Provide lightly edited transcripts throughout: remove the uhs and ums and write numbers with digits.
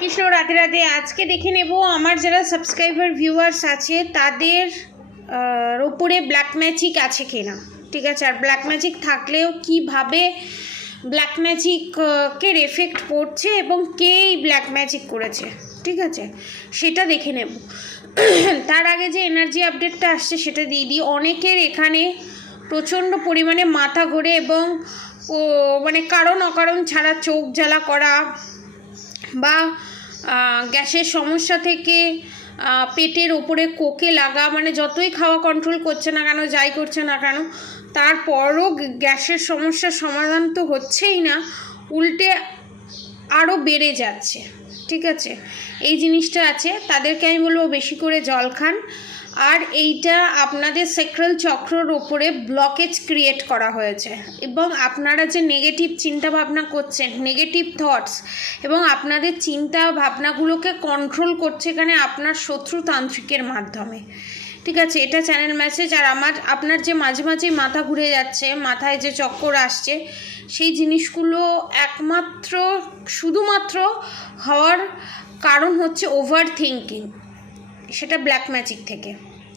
কৃষ্ণ, রাধে রাধে। আজকে দেখে নেব আমার যারা সাবস্ক্রাইবার ভিউয়ার্স আছে তাদের ওপরে ব্ল্যাক ম্যাজিক আছে কিনা। ঠিক আছে, আর ব্ল্যাক ম্যাজিক থাকলেও কিভাবে ব্ল্যাক ম্যাজিকের এফেক্ট পড়ছে এবং কে এই ব্ল্যাক ম্যাজিক করেছে, ঠিক আছে, সেটা দেখে নেব। তার আগে যে এনার্জি আপডেটটা আসছে সেটা দিয়ে দিই। অনেকের এখানে প্রচণ্ড পরিমাণে মাথা ঘোরে এবং মানে কারণ অকারণ ছাড়া চোখ জ্বালা করা বা গ্যাসের সমস্যা থেকে পেটের ওপরে কোকে লাগা, মানে যতই খাওয়া কন্ট্রোল করছে না কেন, যাই করছে না কেন, তারপরও গ্যাসের সমস্যার সমাধান তো হচ্ছেই না, উল্টে আরও বেড়ে যাচ্ছে। ঠিক আছে, এই জিনিসটা আছে। তাদেরকে আমি বলবো বেশি করে জল খান। আর এইটা আপনাদের স্যাক্রাল চক্রের ওপরে ব্লকেজ ক্রিয়েট করা হয়েছে এবং আপনারা যে নেগেটিভ চিন্তা ভাবনা করছেন, নেগেটিভ থটস, এবং আপনাদের চিন্তা ভাবনাগুলোকে কন্ট্রোল করছে এখানে আপনার শত্রুতান্ত্রিকের মাধ্যমে। ঠিক আছে, এটা চ্যানেল মেসেজ। আর আপনার যে মাঝে মাঝেই মাথা ঘুরে যাচ্ছে, মাথায় যে চক্কর আসছে, সেই জিনিসগুলো একমাত্র শুধুমাত্র হওয়ার কারণ হচ্ছে ওভার থিঙ্কিং, সেটা ব্ল্যাক ম্যাজিক থেকে।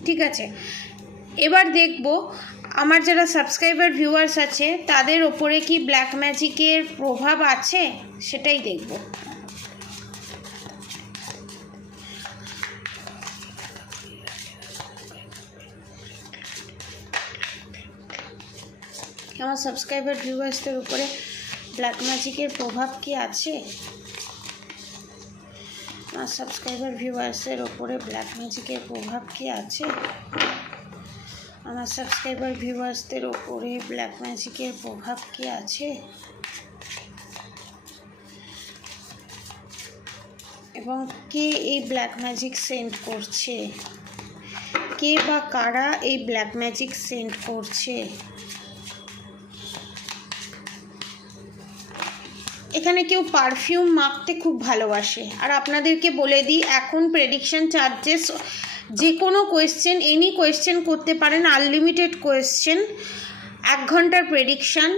ঠিক আছে, এবার দেখব আমার যারা সাবস্ক্রাইবার ভিউয়ার্স আছে তাদের ওপরে কি ব্ল্যাক ম্যাজিকের প্রভাব আছে, সেটাই দেখব। আমার সাবস্ক্রাইবার ভিউয়ার্সদের উপরে ব্ল্যাক ম্যাজিকের প্রভাব কি আছে? আমার সাবস্ক্রাইবার ভিউয়ার্সের ওপরে ব্ল্যাক ম্যাজিকের প্রভাব কি আছে? আমার সাবস্ক্রাইবার ভিউয়ার্সদের ওপরে ব্ল্যাক ম্যাজিকের প্রভাব কি আছে? এবং কে এই ব্ল্যাক ম্যাজিক সেন্ড করছে, কে বা কারা এই ব্ল্যাক ম্যাজিক সেন্ড করছে? এখানে কেউ পারফিউম মাখতে খুব ভালোবাসে। আর আপনাদেরকে বলে দিই, এখন প্রেডিকশন চার্জেস যে কোনো কোয়েশ্চেন, এনি কোয়েশ্চেন করতে পারেন, আনলিমিটেড কোয়েশ্চেন, 1 ঘন্টার প্রেডিকশান,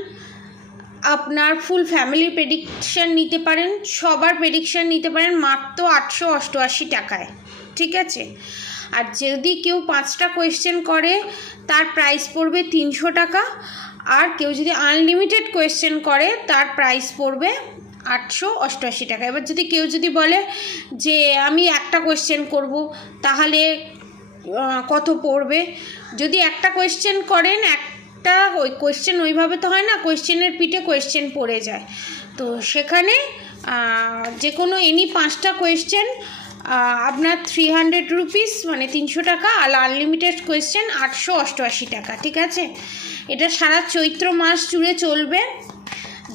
আপনার ফুল ফ্যামিলির প্রেডিকশান নিতে পারেন, সবার প্রেডিকশান নিতে পারেন মাত্র 888 টাকায়। ঠিক আছে, আর যদি কেউ 5টা কোয়েশ্চেন করে তার প্রাইস পড়বে 300 টাকা। আর কেউ যদি আনলিমিটেড কোয়েশ্চেন করে তার প্রাইস পড়বে 888 টাকা। এবার যদি কেউ যদি বলে যে আমি একটা কোয়েশ্চেন করব, তাহলে কত পড়বে? যদি একটা কোয়েশ্চেন করেন, একটা ওই কোয়েশ্চেন ওইভাবে তো হয় না, কোয়েশ্চেনের পিঠে কোয়েশ্চেন পড়ে যায়। তো সেখানে যে কোনো এনি 5টা কোয়েশ্চেন আপনার 300 রুপিস, মানে 300 টাকা, আর আনলিমিটেড কোয়েশ্চেন 888 টাকা। ঠিক আছে, এটা সারা চৈত্র মাস জুড়ে চলবে।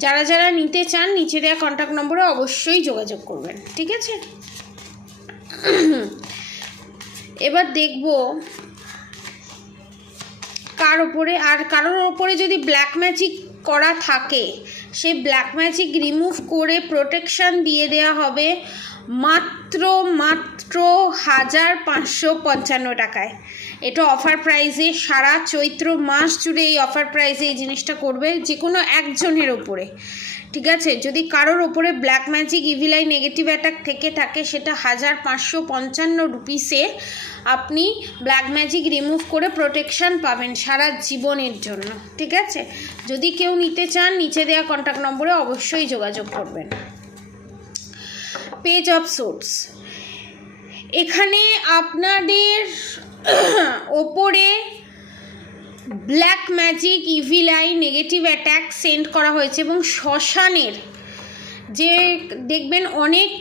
যারা যারা নিতে চান নিচে দেওয়া কন্ট্যাক্ট নম্বরে অবশ্যই যোগাযোগ করবেন। ঠিক আছে, এবার দেখব কার ওপরে, আর কারোর ওপরে যদি ব্ল্যাক ম্যাজিক করা থাকে সেই ব্ল্যাক ম্যাজিক রিমুভ করে প্রোটেকশান দিয়ে দেওয়া হবে মাত্র 1555 টাকায়। এটা অফার প্রাইসে, সারা চৈত্র মাস জুড়ে এই অফার প্রাইসে এই জিনিসটা করবে যে কোনো একজনের ওপরে। ঠিক আছে, যদি কারোর ওপরে black magic, evil I, negative attack থেকে থাকে, সেটা 1555 রুপিসে আপনি ব্ল্যাক ম্যাজিক রিমুভ করে প্রোটেকশান পাবেন সারা জীবনের জন্য। ঠিক আছে, যদি কেউ নিতে চান নিচে দেওয়া কন্ট্যাক্ট নম্বরে অবশ্যই যোগাযোগ করবেন। পেজ অফ সোর্স, এখানে আপনাদের ওপরে black magic, evil I, negative attack send করা হয়েছে এবং শ্মশানের যে দেখবেন অনেক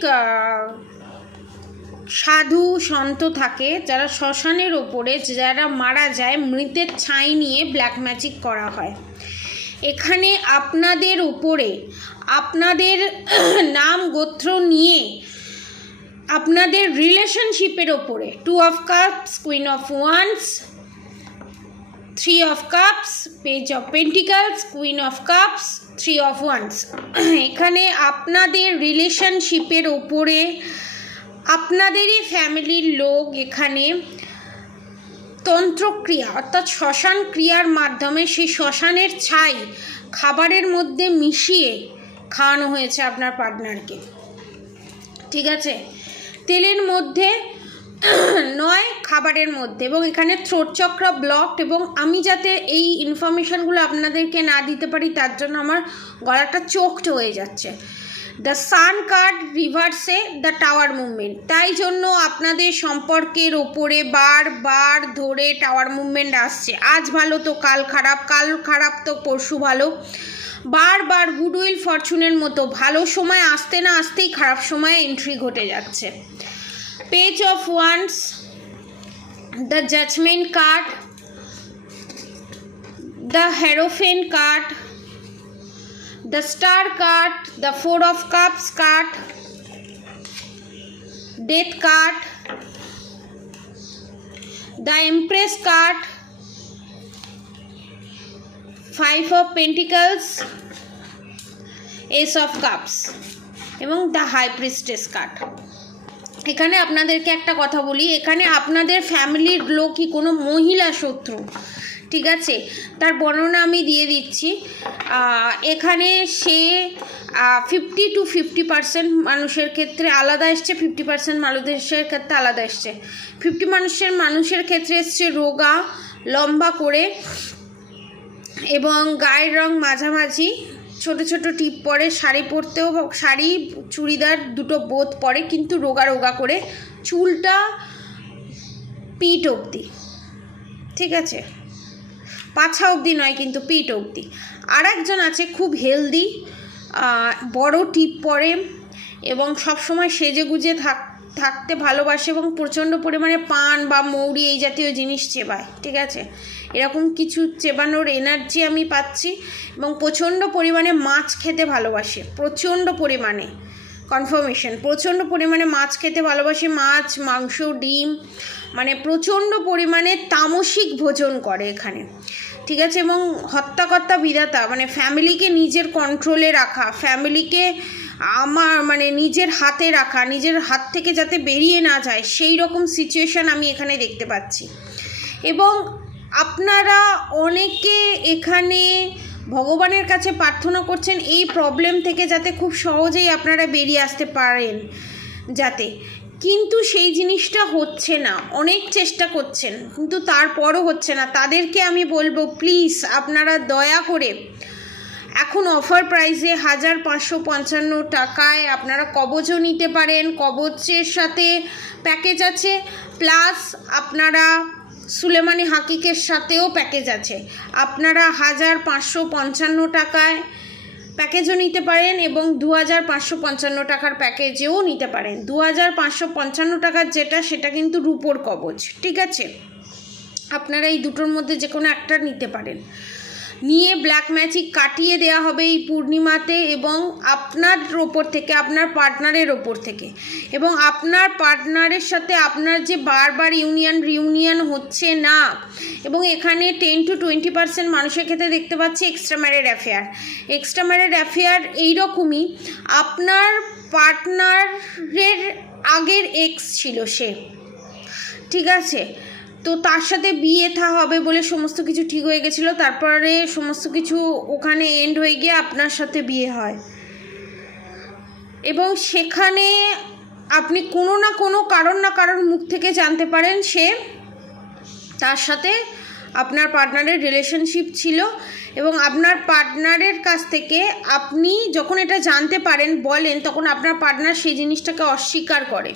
সাধু সন্ত থাকে যারা শ্মশানের ওপরে যারা মারা যায়, মৃতের ছাই নিয়ে ব্ল্যাক ম্যাজিক করা হয়। এখানে আপনাদের উপরে আপনাদের নাম গোত্র নিয়ে আপনাদের রিলেশনশিপের ওপরে 2 of cups, queen of wands, 3 of cups, page of pentacles, queen of cups, 3 of wands, এখানে আপনাদের রিলেশনশিপের ওপরে আপনাদেরই ফ্যামিলির লোক এখানে তন্ত্রক্রিয়া অর্থাৎ শ্মশান ক্রিয়ার মাধ্যমে সেই শ্মশানের ছাই খাবারের মধ্যে মিশিয়ে খাওয়ানো হয়েছে আপনার পার্টনারকে। ঠিক আছে, তেলের মধ্যে নয় খাবারের মধ্যে। এবং এখানে থ্রোট চক্র ব্লকড, এবং আমি যাতে এই ইনফরমেশানগুলো আপনাদেরকে না দিতে পারি তার জন্য আমার গলাটা চোকড হয়ে যাচ্ছে। দ্য সান কার্ড রিভার্সে দ্য টাওয়ার মুভমেন্ট, তাই জন্য আপনাদের সম্পর্কের ওপরে বারবার ধরে টাওয়ার মুভমেন্ট আসছে। আজ ভালো তো কাল খারাপ, কাল খারাপ তো পরশু ভালো, বারবার গুডউইল ফরচুনের মতো ভালো সময় আসতে না আসতেই খারাপ সময়ে এন্ট্রি ঘটে যাচ্ছে। Page of Wands, the Judgement card, the Hierophant card, the star card, the four of cups card, death card, the empress card, five of pentacles, ace of cups এবং the high priestess card। এখানে আপনাদেরকে একটা কথা বলি, এখানে আপনাদের ফ্যামিলির লোকই কোনো মহিলা শত্রু, ঠিক আছে, তার বর্ণনা আমি দিয়ে দিচ্ছি। এখানে সে 50 to 50% মানুষের ক্ষেত্রে আলাদা এসছে, 50% মানুষের ক্ষেত্রে আলাদা এসছে। 50 মানুষের ক্ষেত্রে এসছে রোগা, লম্বা করে এবং গায়ের রং মাঝামাঝি, ছোট ছোট টিপ পরে, শাড়ি পরতেও, শাড়ি চুড়িদার দুটো বোধ পরে, কিন্তু রোগা রোগা করে, চুলটা পিঠ অবধি, ঠিক আছে, পাছা অবধি নয় কিন্তু পিঠ অবধি। আর একজন আছে খুব হেলদি, বড় টিপ পরে এবং সবসময় সেজে গুজে থাকতে ভালোবাসে এবং প্রচণ্ড পরিমাণে পান বা মৌরি এই জাতীয় জিনিস চেবায়, ঠিক আছে, এরকম কিছু চেবানোর এনার্জি আমি পাচ্ছি। এবং প্রচণ্ড পরিমাণে মাছ খেতে ভালোবাসে, প্রচণ্ড পরিমাণে, কনফার্মেশন, প্রচণ্ড পরিমাণে মাছ খেতে ভালোবাসে, মাছ, মাংস, ডিম, মানে প্রচণ্ড পরিমাণে তামসিক ভোজন করে এখানে, ঠিক আছে। এবং হত্যাকর্তা বিধাতা, মানে ফ্যামিলিকে নিজের কন্ট্রোলে রাখা, ফ্যামিলিকে মানে নিজের হাতে রাখা, নিজের হাত থেকে যাতে বেরিয়ে না যায় সেই রকম সিচুয়েশান আমি এখানে দেখতে পাচ্ছি। এবং আপনারা অনেকে এখানে ভগবানের কাছে প্রার্থনা করছেন এই প্রবলেম থেকে যাতে খুব সহজেই আপনারা বেরিয়ে আসতে পারেন যাতে, কিন্তু সেই জিনিসটা হচ্ছে না। অনেক চেষ্টা করছেন কিন্তু তারপরও হচ্ছে না। তাদেরকে আমি বলবো প্লিজ আপনারা দয়া করে এখন অফার প্রাইসে 1555 টাকায় আপনারা কবচও নিতে পারেন, কবচের সাথে প্যাকেজ আছে, প্লাস আপনারা সুলেমানি হাকিকের সাথেও প্যাকেজ আছে। আপনারা 1555 টাকায় প্যাকেজও নিতে পারেন এবং 2555 টাকার প্যাকেজেও নিতে পারেন। 2555 টাকার যেটা সেটা কিন্তু রূপোর কবচ, ঠিক আছে, আপনারা এই দুটোর মধ্যে যে কোনো একটা নিতে পারেন। নিয়ে ব্ল্যাক ম্যাজিক কাটিয়ে দেওয়া হবে এই পূর্ণিমাতে এবং আপনার ওপর থেকে, আপনার পার্টনারের ওপর থেকে, এবং আপনার পার্টনারের সাথে আপনার যে বারবার রিউনিয়ন হচ্ছে না, এবং এখানে 10 to 20% মানুষের ক্ষেত্রে দেখতে পাচ্ছি এক্সট্রা ম্যারেড অ্যাফেয়ার এইরকমই। আপনার পার্টনারের আগের এক্স ছিল সে, ঠিক আছে, তো তার সাথে বিয়ে হবে বলে সমস্ত কিছু ঠিক হয়ে গেছিলো, তারপরে সমস্ত কিছু ওখানে এন্ড হয়ে গিয়ে আপনার সাথে বিয়ে হয় এবং সেখানে আপনি কোনো না কোনো কারোর মুখ থেকে জানতে পারেন সে, তার সাথে আপনার পার্টনারের রিলেশনশিপ ছিল এবং আপনার পার্টনারের কাছ থেকে আপনি যখন এটা জানতে পারেন, বলেন, তখন আপনার পার্টনার সেই জিনিসটাকে অস্বীকার করে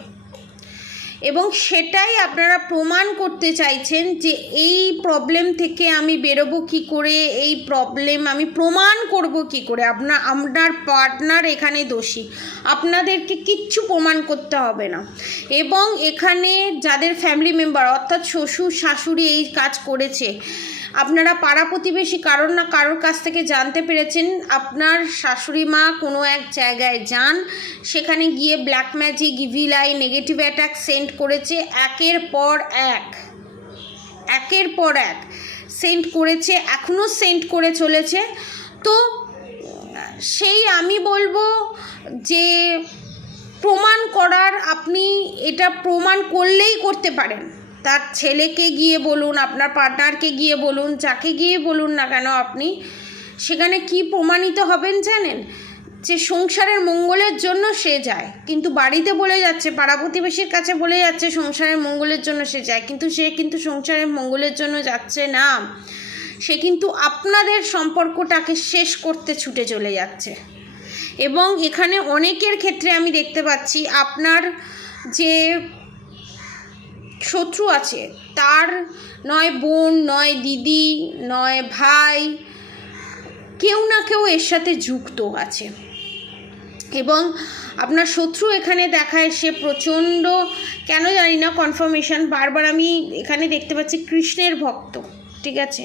এবং সেটাই আপনারা প্রমাণ করতে চাইছেন যে এই প্রবলেম থেকে আমি বেরোবো কী করে, এই প্রবলেম আমি প্রমাণ করব কী করে। আপনার পার্টনার এখানে দোষী, আপনাদেরকে কিচ্ছু প্রমাণ করতে হবে না। এবং এখানে যাদের ফ্যামিলি মেম্বার অর্থাৎ শ্বশুর শাশুড়ি এই কাজ করেছে, আপনারা পাড়া প্রতিবেশী কারোর কাছ থেকে জানতে পেরেছেন আপনার শাশুড়ি মা কোনো এক জায়গায় যান, সেখানে গিয়ে black magic, evil I, negative attack send করেছে, একের পর এক সেন্ড করেছে, এখনও সেন্ড করে চলেছে। তো সেই আমি বলবো যে প্রমাণ করার, আপনি এটা প্রমাণ করলেই করতে পারেন। তার ছেলেকে গিয়ে বলুন, আপনার পার্টনারকে গিয়ে বলুন, যাকে গিয়ে বলুন না কেন, আপনি সেখানে কি প্রমাণিত হবেন জানেন? যে সংসারের মঙ্গলের জন্য সে যায়, কিন্তু বাড়িতে বলে যাচ্ছে, পাড়া প্রতিবেশীর কাছে বলে যাচ্ছে সংসারের মঙ্গলের জন্য সে যায়, কিন্তু সে কিন্তু সংসারের মঙ্গলের জন্য যাচ্ছে না, সে কিন্তু আপনাদের সম্পর্কটাকে শেষ করতে ছুটে চলে যাচ্ছে। এবং এখানে অনেকের ক্ষেত্রে আমি দেখতে পাচ্ছি আপনার যে শত্রু আছে তার নয় বোন, নয় দিদি, নয় ভাই, কেউ না কেউ এর সাথে যুক্ত আছে। এবং আপনার শত্রু এখানে দেখায় সে প্রচণ্ড, কেন জানি না কনফার্মেশন বারবার আমি এখানে দেখতে পাচ্ছি কৃষ্ণের ভক্ত। ঠিক আছে,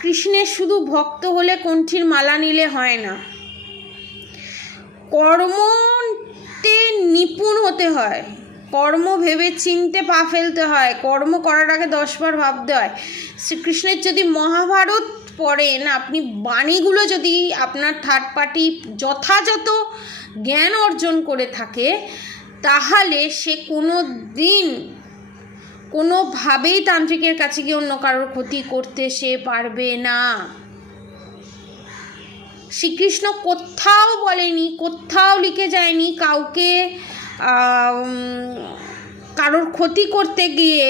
কৃষ্ণের শুধু ভক্ত হলে কণ্ঠীর মালা নিলে হয় না, কর্মতে নিপুণ হতে হয়, কর্ম ভেবে চিনতে পা ফেলতে হয়, কর্ম করার আগে 10 বার ভাবতে হয়। শ্রীকৃষ্ণের যদি মহাভারত পড়েন আপনি, বাণীগুলো যদি আপনার থার্ড পার্টি যথাযথ জ্ঞান অর্জন করে থাকে, তাহলে সে কোনো দিন কোনোভাবেই তান্ত্রিকের কাছে গিয়ে অন্য কারোর ক্ষতি করতে সে পারবে না। শ্রীকৃষ্ণ কোথাও বলেনি, কোথাও লিখে যায়নি কাউকে কারোর ক্ষতি করতে গিয়ে,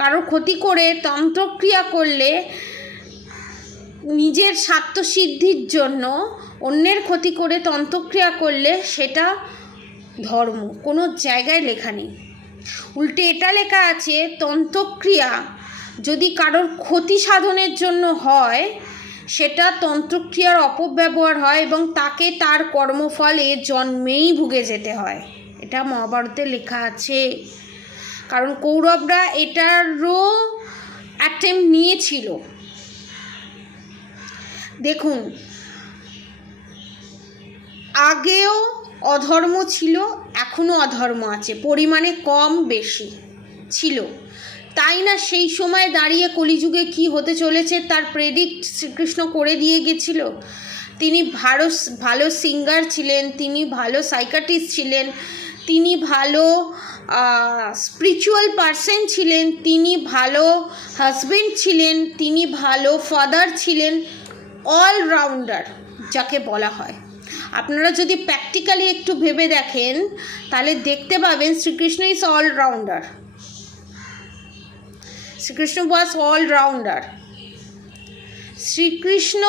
কারোর ক্ষতি করে তন্ত্রক্রিয়া করলে নিজের স্বার্থসিদ্ধির জন্য অন্যের ক্ষতি করে তন্ত্রক্রিয়া করলে সেটা ধর্ম, কোনো জায়গায় লেখা নেই। উল্টে এটা লেখা আছে, তন্ত্রক্রিয়া যদি কারোর ক্ষতি সাধনের জন্য হয় সেটা তন্ত্রক্রিয়ার অপব্যবহার হয় এবং তাকে তার কর্মফলে জন্মেই ভুগে যেতে হয়। এটা মহাভারতে লেখা আছে। কারণ কৌরবরা এটারও অ্যাটেম্প নিয়েছিল। দেখুন, আগেও অধর্ম ছিল, এখনও অধর্ম আছে, পরিমাণে কম বেশি ছিল। তাই না সেই সময় দাঁড়িয়ে কলিযুগে কি হতে চলেছে তার প্রেডিক্ট শ্রীকৃষ্ণ করে দিয়ে গেছিল। তিনি ভালো সিঙ্গার ছিলেন, তিনি ভালো সাইকাটিস্ট ছিলেন, তিনি ভালো স্পিরিচুয়াল পারসন ছিলেন, তিনি ভালো হাজবেন্ড ছিলেন, তিনি ভালো ফাদার ছিলেন, অলরাউন্ডার যাকে বলা হয়। আপনারা যদি প্র্যাকটিক্যালি একটু ভেবে দেখেন তাহলে দেখতে পাবেন Shrikrishna is allrounder. Shrikrishna was allrounder. Shrikrishna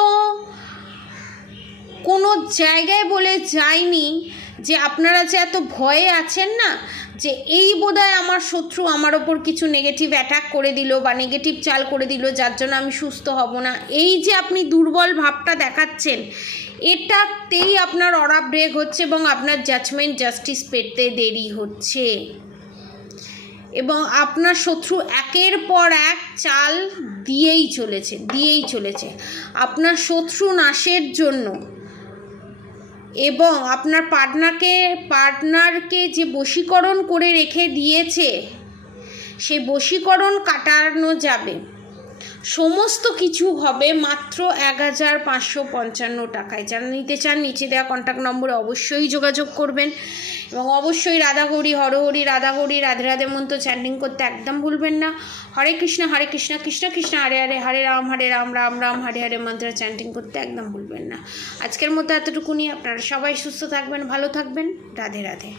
কোনো জায়গায় বলে যায়নি যে আপনারা যে এত ভয়ে আছেন না, যে এই বোধহয় আমার শত্রু আমার ওপর কিছু নেগেটিভ অ্যাটাক করে দিল বা নেগেটিভ চাল করে দিল যার জন্য আমি সুস্থ হব না, এই যে আপনি দুর্বল ভাবটা দেখাচ্ছেন, এটাতেই আপনার অরা ব্রেক হচ্ছে এবং আপনার জাজমেন্ট জাস্টিস পেতে দেরি হচ্ছে। এবং আপনার শত্রু একের পর এক চাল দিয়েই চলেছে আপনার শত্রু নাশের জন্য। এবং আপনার পার্টনারকে যে বশীকরণ করে রেখে দিয়েছে, সেই বশীকরণ কাটানো যাবে। সমস্ত কিছু হবে মাত্র 1555 টাকায়। যারা নিতে চান নিচে দেওয়া কন্ট্যাক্ট নম্বরে অবশ্যই যোগাযোগ করবেন এবং অবশ্যই রাধাগৌরী হরহরি রাধাগৌরী রাধে রাধে মন্ত্র চ্যান্টিং করতে একদম ভুলবেন না। হরে কৃষ্ণ কৃষ্ণ কৃষ্ণ হরে হরে, হরে রাম রাম রাম হরে হরে মন্ত্র চ্যান্টিং করতে একদম ভুলবেন না। আজকের মতো এতটুকুনি। আপনারা সবাই সুস্থ থাকবেন, ভালো থাকবেন। রাধে রাধে।